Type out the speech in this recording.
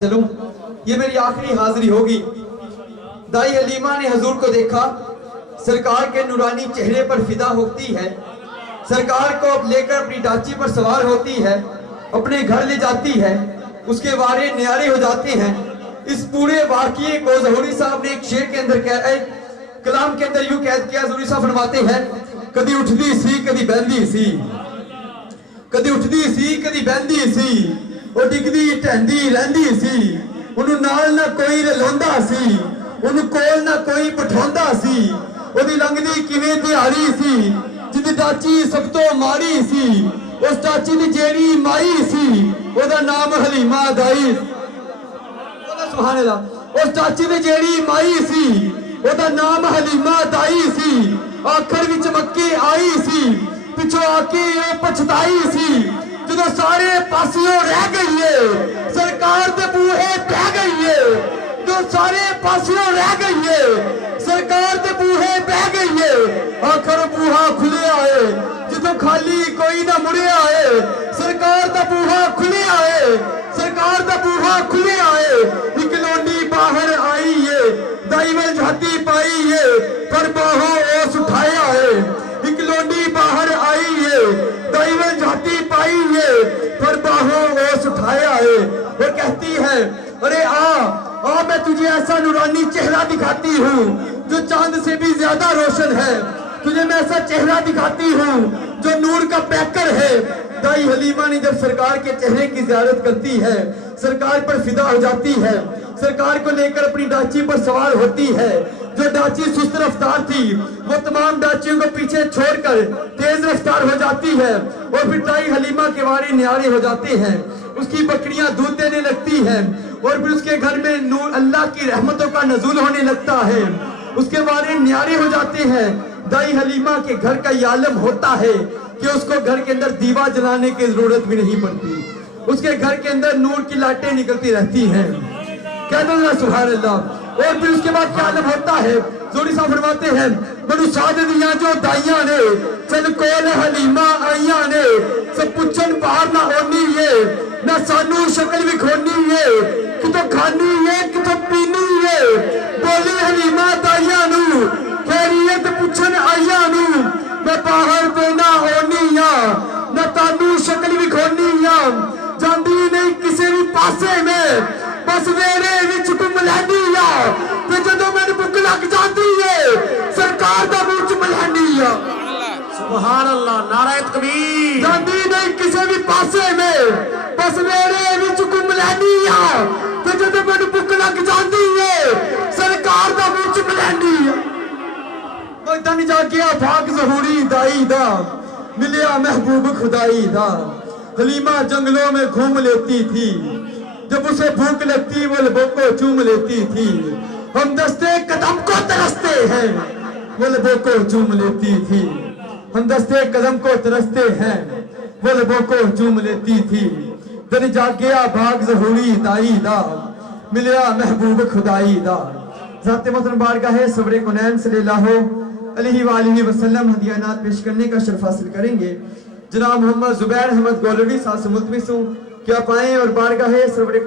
चलूं, ये मेरी आखिरी हाजिरी होगी। दाई हलीमा ने हजूर को देखा, सरकार के नूरानी चेहरे पर फिदा होती है, सरकार को लेकर अपनी डाची पर सवार होती है, अपने घर ले जाती है, उसके वारे न्यारे हो जाते हैं। इस पूरे वाक़ये को ज़हूरी साहब ने एक शेर के अंदर कलाम के अंदर यूं कैद किया। ज़हूरी साहब फरमाते हैं, कदी उठदी सी कदी बहंदी सी, कदी उठदी सी कदी बहंदी सी, ਉਹ ਡਿੱਗਦੀ ਢਹਿੰਦੀ ਰਹਿੰਦੀ ਸੀ, ਉਹਨੂੰ ਨਾਲ ਨਾ ਕੋਈ ਰਲਾਉਂਦਾ ਸੀ, ਉਹਨੂੰ ਕੋਲ ਨਾ ਕੋਈ ਬਿਠਾਉਂਦਾ ਸੀ, ਉਹਦੀ ਲੰਘਦੀ ਕਿਵੇਂ ਦਿਹਾੜੀ ਸੀ, ਜਿਹਦੀ ਡਾਚੀ ਸਭ ਤੋਂ ਮਾੜੀ ਸੀ, ਉਸ ਡਾਚੀ ਦੀ ਜਿਹੜੀ ਮਾਈ ਸੀ ਉਹਦਾ ਨਾਮ ਹਲੀਮਾ ਦਾਈ। ਸੁਭਾਨ ਅੱਲਾਹ। ਉਸ ਡਾਚੀ ਦੀ ਜਿਹੜੀ ਮਾਈ ਸੀ ਉਹਦਾ ਨਾਮ ਹਲੀਮਾ ਦਾਈ ਸੀ। ਆਖਰ ਵਿੱਚ ਮੱਕੇ ਆਈ ਸੀ, ਪਿੱਛੋਂ ਆ ਕੇ ਉਹ ਪਛਤਾਈ ਸੀ, जो सारे पासियों रह गई है सरकार दे बूहे बह गई है, जो सारे पासियों रह गई है सरकार दे बूहे बह गई है। आखिर बूहा खुले आए जितो खाली कोई ना मुड़े आए, सरकार दा बूहा खुले आए, सरकार दा बूहा खुले आए। एक लोंडी बाहर आई है, दाई में झाती पाई है, पर बाहों ओस उठाया है। एक लोंडी बाहर आई है, दाई में झाती पाई है, पर बाहों ओस उठाया है। वो कहती है, अरे आ मैं तुझे ऐसा नूरानी चेहरा दिखाती हूँ जो चांद से भी ज्यादा रोशन है, तुझे मैं ऐसा चेहरा दिखाती हूँ जो नूर का पैकर है। दाई हलीमा ने जब सरकार के चेहरे की जियारत करती है, सरकार पर फिदा हो जाती है, सरकार को लेकर अपनी डाची पर सवार होती है। जो डाची सुस्त रफ्तार थी वो तमाम डाचियों को पीछे छोड़कर तेज रफ्तार हो जाती है, और फिर दाई हलीमा के वारे न्यारे हो जाते हैं। उसकी बकरियां दूध देने लगती हैं, और फिर उसके घर में नूर अल्लाह की रहमतों का नज़ूल होने लगता है, उसके वारे न्यारे हो जाते हैं। दाई हलीमा के घर का ये आलम होता है कि उसको घर के अंदर दीवा जलाने की जरूरत भी नहीं पड़ती, उसके घर के अंदर नूर की लाटें निकलती रहती हैं। कह दो ना सुभान अल्लाह। और फिर उसके बाद क्या आलम होता है, ज़हूरी साहब फरमाते हैं, बड़ू सादियां जो दाइयां ने चल कोल हलीमा आइयां ने, सब पुछन बाहर ना होनी है, ना सानू शक्ल विखोनी है, कितो खानी है कितो पीनी है, बोली हलीमा दाइयां नू खैरियत पुछन आइयां नू, मैं बाहर ते ना होनी आ, ना तानू शक्ल विखोनी आ, जांदी नहीं किसी भी पासे में, बस मेरे विच घुम लैंदी आ, ते जदों मैनू भुख लग जाती है सरकार दा मुंह च मलैंदी आ। सुभान अल्लाह, नाराए तकबीर। जांदी नहीं किसी भी पासे में, बस मेरे विच घुम लैंदी आ, ते जदों मैनू भुख लग जाती है सरकार दा मुंह च मलैंदी आ। इदां नहीं जागिया भाग ज़हूरी दाई दा, मिलिया महबूब खुदाई दा। हलीमा जंगलों में घूम लेती थी, जब उसे भूख लगती वो लबों को चूम लेती थी। हम दस्ते कदम को तरसते हैं, वो लबों को चूम लेती थी। हम दस्ते कदम को तरसते हैं, वो लबों को चूम लेती थी। दिन जागिया भाग ज़हूरी दाई दा, मिलिया महबूब खुदाई दा। ज़ाते मोहतरम बारगाह सब्र कुनैन सल्लल्लाहु अलैहि वसल्लम हदियानात पेश करने का शर्फ हासिल करेंगे। जनाब मोहम्मद जुबैर अहमद गौलवी साहब से मुल्तमिस हूं कि आप आएं और बारगाह सब्र